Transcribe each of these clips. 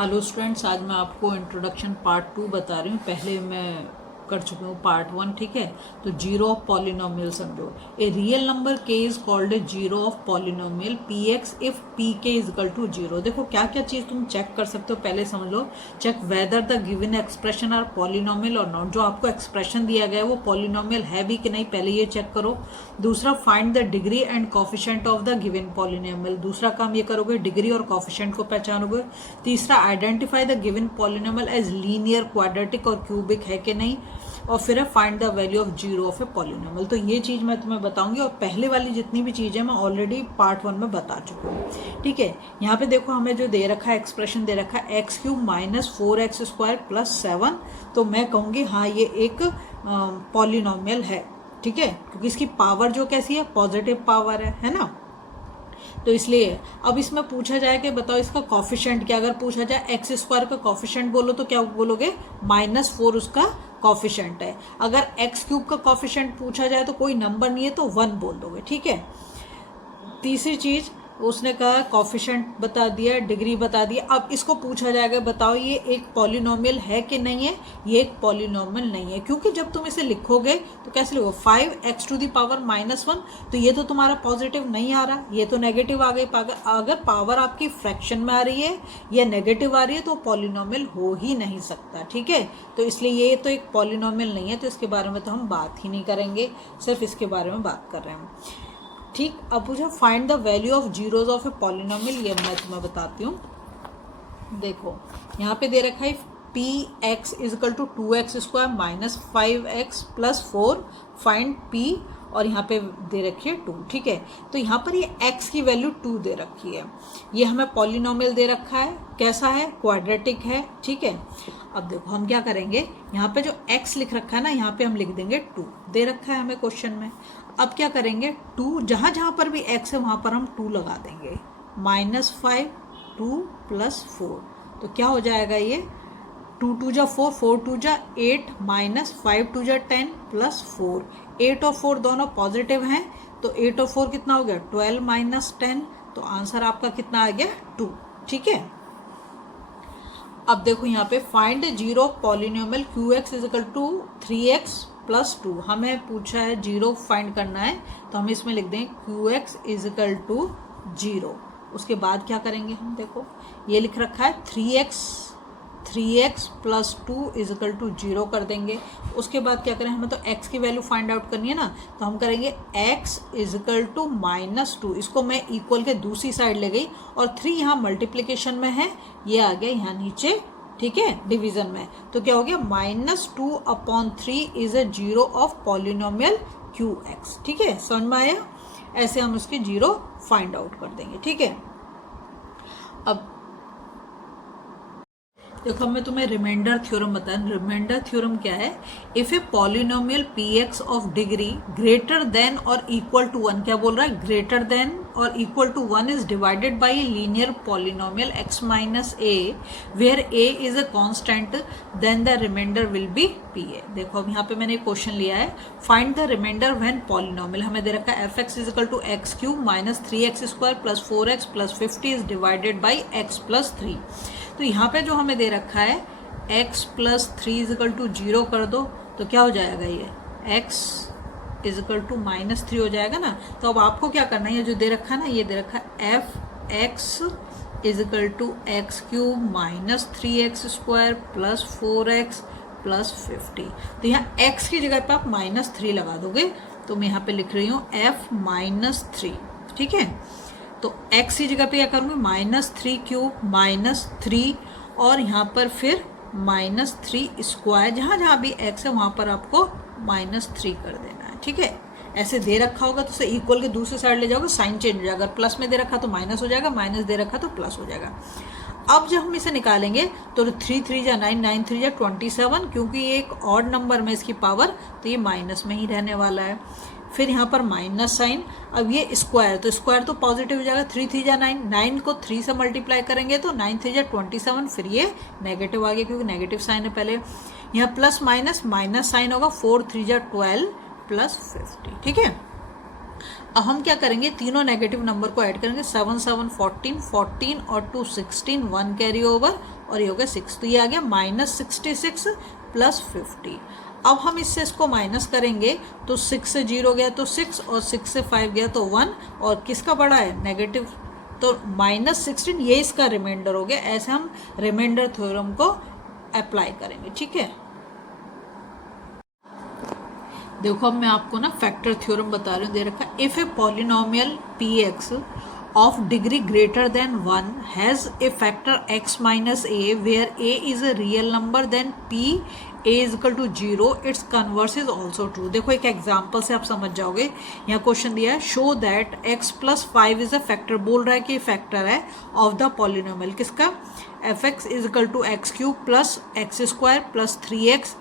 Hello students, आज मैं आपको इंट्रोडक्शन पार्ट 2 बता रही हूँ। पहले मैं कर चुकी हूँ पार्ट 1, ठीक है। तो जीरो ऑफ पॉलिनोमियल समझो। ए रियल नंबर के is called a zero of polynomial P x if P के इज इक्वल टू जीरो। देखो क्या क्या चीज़ तुम चेक कर सकते हो, पहले समझ लो। Check whether the given expression are polynomial और नॉट। जो आपको एक्सप्रेशन दिया गया है वो पॉलिनोमियल है भी कि नहीं, पहले ये चेक करो। दूसरा, find the degree and coefficient of the given polynomial. दूसरा काम ये करोगे, डिग्री और कॉफिशेंट को पहचानोगे। तीसरा, identify the given polynomial as linear, quadratic और क्यूबिक है कि नहीं। और फिर है find the value of zero of a polynomial. तो ये चीज़ मैं तुम्हें बताऊंगी, और पहले वाली जितनी भी चीज़ें मैं ऑलरेडी पार्ट 1 में बता चुकी हूँ, ठीक है। यहाँ पे देखो हमें जो दे रखा है, एक्सप्रेशन दे रखा है x cube minus 4x² plus 7। तो मैं कहूँगी हाँ ये एक पॉलिनोमियल है, ठीक है, क्योंकि इसकी पावर जो कैसी है, पॉजिटिव पावर है ना। तो इसलिए अब इसमें पूछा जाए कि बताओ इसका कॉफिशेंट क्या। अगर पूछा जाए x² का कॉफिशेंट बोलो तो क्या बोलोगे, -4 उसका कॉफिशेंट है। अगर x³ का कॉफिशेंट पूछा जाए तो कोई नंबर नहीं है तो 1 बोल दोगे, ठीक है। तीसरी चीज़ उसने कहा कॉफिशेंट बता दिया, डिग्री बता दिया। अब इसको पूछा जाएगा बताओ ये एक पॉलिनोमियल है कि नहीं है। ये एक पॉलिनोमियल नहीं है, क्योंकि जब तुम इसे लिखोगे तो कैसे लिखोगे, 5x⁻⁻1। तो ये तो तुम्हारा पॉजिटिव नहीं आ रहा, ये तो नेगेटिव आ गई। अगर पावर आपकी फ्रैक्शन में आ रही है या नेगेटिव आ रही है तो पॉलिनोमियल हो ही नहीं सकता, ठीक है। तो इसलिए ये तो एक पॉलिनोमियल नहीं है, तो इसके बारे में तो हम बात ही नहीं करेंगे, सिर्फ इसके बारे में बात कर रहे हैं, ठीक। अब पूछा find the value of zeros of a polynomial. ये मैं तुम्हें बताती हूँ। देखो यहाँ पे दे रखा है P X is equal to 2x² minus 5x plus 4, find P, और यहाँ पे दे रखी है 2, ठीक है। तो यहाँ पर ये x की वैल्यू 2 दे रखी है। ये हमें पॉलिनोमियल दे रखा है, कैसा है, क्वाड्रेटिक है, ठीक है। अब देखो हम क्या करेंगे, यहाँ पे जो x लिख रखा है ना, यहाँ पे हम लिख देंगे 2, दे रखा है हमें क्वेश्चन में। अब क्या करेंगे, 2 जहाँ जहाँ पर भी x है वहाँ पर हम 2 लगा देंगे। -5, 2 प्लस 4, तो क्या हो जाएगा ये, 2 2 जा 4, 4 2 जा 8, माइनस 5 2 जा 10 प्लस 4। 8 और 4 दोनों पॉजिटिव हैं, तो 8 और 4 कितना हो गया, 12 माइनस 10। तो आंसर आपका कितना आ गया, 2, ठीक है। अब देखो यहाँ पे find zero polynomial QX is equal to 3x plus 2। हमें पूछा है जीरो फाइंड करना है, तो हम इसमें लिख दें QX इज इक्वल टू 0। उसके बाद क्या करेंगे हम, देखो ये लिख रखा है 3x plus 2 is equal to 0 कर देंगे। उसके बाद क्या करें, हमें तो x की वैल्यू फाइंड आउट करनी है ना, तो हम करेंगे x इज इक्वल टू -2। इसको मैं इक्वल के दूसरी साइड ले गई, और 3 यहाँ मल्टीप्लिकेशन में है, ये आ गया यहाँ नीचे, ठीक है, डिवीजन में। तो क्या हो गया, -2/3 is a zero of polynomial QX, ठीक है। समझ में आया, ऐसे हम उसके जीरो फाइंड आउट कर देंगे, ठीक है। अब देखो मैं तुम्हें रिमाइंडर थ्योरम बताया। रिमाइंडर थ्योरम क्या है, if a polynomial px of degree greater than और इक्वल टू 1, क्या बोल रहा है, ग्रेटर देन और equal to 1 is divided by a linear polynomial x minus a where a is a constant, then the remainder will be pa। देखो अब यहाँ पे मैंने क्वेश्चन लिया है, find the remainder when polynomial, हमें दे रखा है fx is equal to x³ minus 3x² plus 4x plus 50 is divided by x plus 3। तो यहाँ पे जो हमें दे रखा है x plus 3 is equal to 0 कर दो, तो क्या हो जाएगा, ये x इज इक्वल टू -3 हो जाएगा ना। तो अब आपको क्या करना है, ये जो दे रखा है ना, ये दे रखा है f(x) is equal to x³ minus 3x² plus 4x plus 50। तो यहाँ x की जगह पे आप -3 लगा दोगे, तो मैं यहाँ पे लिख रही हूँ f-3, ठीक है। तो x की जगह पे क्या करूँगी, -3³ -3, और यहाँ पर फिर -3², जहाँ जहाँ भी x है वहाँ पर आपको -3 कर देना है, ठीक है। ऐसे दे रखा होगा तो उसे इक्वल के दूसरी साइड ले जाओगे, साइन चेंज हो जाएगा। अगर प्लस में दे रखा तो माइनस हो जाएगा, माइनस दे रखा तो प्लस हो जाएगा। अब जब हम इसे निकालेंगे तो 3 3 जा 9, 9 3 जा 27, क्योंकि ये एक ऑड नंबर में इसकी पावर, तो ये माइनस में ही रहने वाला है। फिर यहाँ पर माइनस साइन, अब ये स्क्वायर, तो स्क्वायर तो पॉजिटिव हो जाएगा, 3 3 जा 9, 9 को 3 से मल्टीप्लाई करेंगे तो 9 3 जा 27, फिर ये नेगेटिव आ गया क्योंकि नेगेटिव साइन है पहले। यहाँ प्लस माइनस माइनस साइन होगा, 4 3 जा 12 प्लस 50, ठीक है। अब हम क्या करेंगे, तीनों नेगेटिव नंबर को ऐड करेंगे, 7 7 14, 14 और 2 16, 1 कैरी ओवर, और ये हो गया 6, तो ये आ गया -66 + 50। अब हम इससे इसको माइनस करेंगे तो 6 से 0 गया तो 6 और 6 से 5 गया तो 1, और किसका बड़ा है नेगेटिव, तो -16 ये इसका रिमाइंडर हो गया। ऐसे हम रिमाइंडर थ्योरम को अप्लाई करेंगे, ठीक है। देखो अब मैं आपको ना फैक्टर थ्योरम बता रही हूँ, दे रखा है if a polynomial px of degree greater than 1 has a factor x minus a where a is a real number then p a is equal to 0 its converse is also true। देखो एक example से आप समझ जाओगे। यहाँ question दिया है show that x + 5 is a factor, बोल रहा है कि फैक्टर है ऑफ द पॉलिनोमियल किसका, fx is equal to x³ + x² + 3x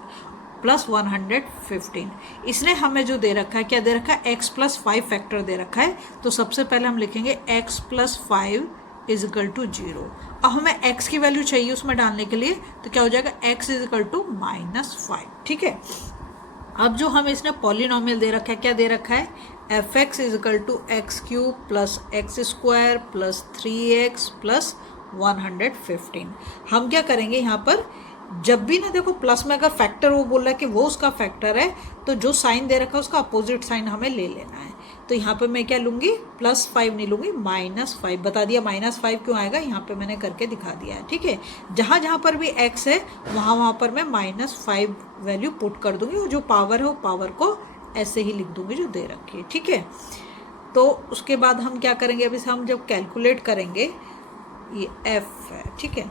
+ 115। इसने हमें जो दे रखा है, क्या दे रखा है, x + 5 फैक्टर दे रखा है। तो सबसे पहले हम लिखेंगे x + 5 इज इक्वल टू 0। अब हमें x की वैल्यू चाहिए उसमें डालने के लिए, तो क्या हो जाएगा, x इज इक्वल टू -5, ठीक है। अब जो हमें इसने पॉलिनोमियल दे रखा है, क्या दे रखा है, fx is equal to x³ + x² + 3x + 115। हम क्या करेंगे यहाँ पर, जब भी ना देखो प्लस में अगर फैक्टर वो बोल रहा है कि वो उसका फैक्टर है, तो जो साइन दे रखा है उसका अपोजिट साइन हमें ले लेना है। तो यहाँ पे मैं क्या लूँगी, +5 नहीं लूँगी, -5। बता दिया -5 क्यों आएगा, यहाँ पे मैंने करके दिखा दिया है, ठीक है। जहाँ जहाँ पर भी x है वहाँ पर मैं -5 वैल्यू पुट कर दूँगी, और जो पावर है वो पावर को ऐसे ही लिख दूँगी जो दे रखी है, ठीक है। तो उसके बाद हम क्या करेंगे, अभी से हम जब कैलकुलेट करेंगे, ये f है, ठीक है।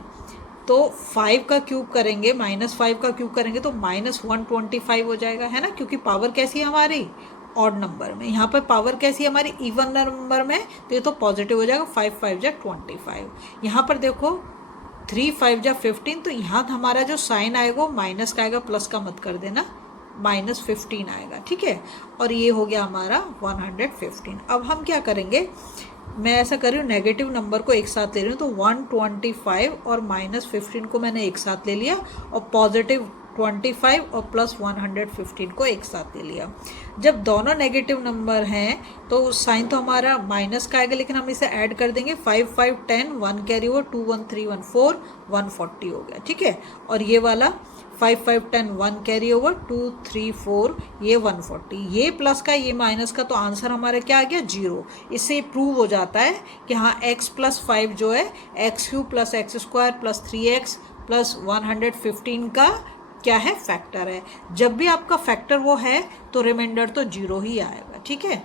तो 5 का क्यूब करेंगे, -5 का क्यूब करेंगे तो -125 हो जाएगा, है ना, क्योंकि पावर कैसी है हमारी, ऑड नंबर में। यहाँ पर पावर कैसी है हमारी, इवन नंबर में, तो ये तो पॉजिटिव हो जाएगा। 5 5 जा 25। यहाँ पर देखो 3 5 जा 15, तो यहाँ हमारा जो साइन आएगा वो माइनस का आएगा, प्लस का मत कर देना, -15 आएगा, ठीक है। और ये हो गया हमारा 115। अब हम क्या करेंगे, मैं ऐसा कर रही हूँ, नेगेटिव नंबर को एक साथ ले रही हूँ, तो 125 और -15 को मैंने एक साथ ले लिया, और +25 और +115 को एक साथ ले लिया। जब दोनों नेगेटिव नंबर हैं तो साइन तो हमारा माइनस का आएगा, लेकिन हम इसे ऐड कर देंगे, 5 5 10, 1 कैरी ओवर, 2 1 3 1 4, 140 हो गया, ठीक है। और ये वाला 5 5 10, 1 कैरी ओवर, 2 3 4, ये 140, ये प्लस का ये माइनस का, तो आंसर हमारा क्या आ गया, 0। इससे प्रूव हो जाता है कि हाँ x + 5 जो है x³ + x² + 3x + 115 का क्या है, फैक्टर है। जब भी आपका फैक्टर वो है तो रिमाइंडर तो 0 ही आएगा, ठीक है।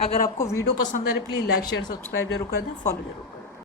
अगर आपको वीडियो पसंद आ रही प्लीज़ लाइक शेयर सब्सक्राइब जरूर कर दें, फॉलो जरूर करें।